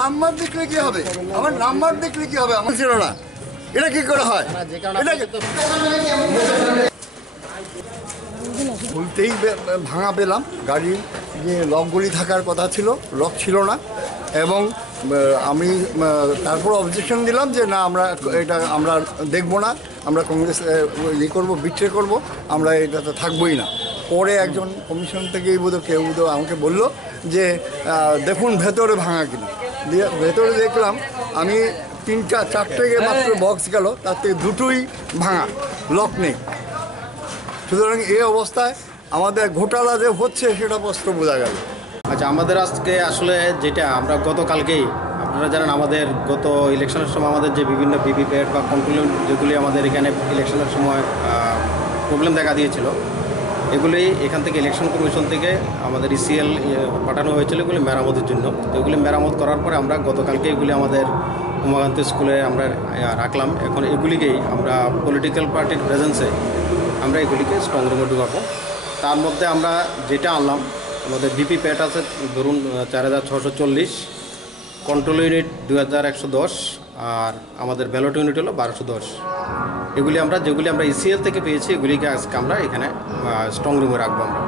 Number দেখলে কি হবে? আমার নাম্বার দেখলে কি হবে? আমার ছিল না, এটা কি করে হয়? খুলতেই ভাঙা পেলাম। গাড়ির যে লকগুলি থাকার কথা ছিল, লক ছিল না। এবং আমি তারপর অবজেকশন দিলাম যে না, আমরা দেখবো না, আমরা কংগ্রেস করবো, বিট্রে করবো, আমরা এটাতে থাকবোই না। পরে একজন কমিশন থেকেই কেউ আমাকে বললো যে দেখুন ভেতরে ভাঙা কিনা। দিয়ে ভেতরে দেখলাম আমি 3-4টে মাত্র বক্স গেল, তার থেকে দুটোই ভাঙা, লক নেই। সুতরাং এই অবস্থায় আমাদের ঘোটালা যে হচ্ছে সেটা স্পষ্ট বোঝা গেল। আচ্ছা, আমাদের আজকে আসলে যেটা আমরা গতকালকেই, আপনারা জানেন আমাদের গত ইলেকশনের সময় আমাদের যে বিভিন্ন ভিভিপ্যাট বা কন্ট্রোল যেগুলি আমাদের এখানে ইলেকশনের সময় প্রবলেম দেখা দিয়েছিল, এগুলি এখান থেকে ইলেকশন কমিশন থেকে আমাদের ইসিএল পাঠানো হয়েছিল এগুলি মেরামতের জন্য। তো এগুলি মেরামত করার পরে আমরা গতকালকে এগুলি আমাদের উমাকান্ত স্কুলে আমরা রাখলাম। এখন এগুলিকেই আমরা পলিটিক্যাল পার্টির প্রেজেন্সে আমরা এগুলিকে স্ট্রং রুমে ঢুকাবো। তার মধ্যে আমরা যেটা আনলাম, আমাদের ভিপি প্যাট আছে ধরুন 4640, কন্ট্রোল ইউনিট 2110, আর আমাদের ব্যালট ইউনিট হলো 1210। যেগুলি আমরা ইসিএল থেকে পেয়েছি, এগুলিকে আজকে আমরা এখানে স্ট্রং রুমে রাখবো আমরা।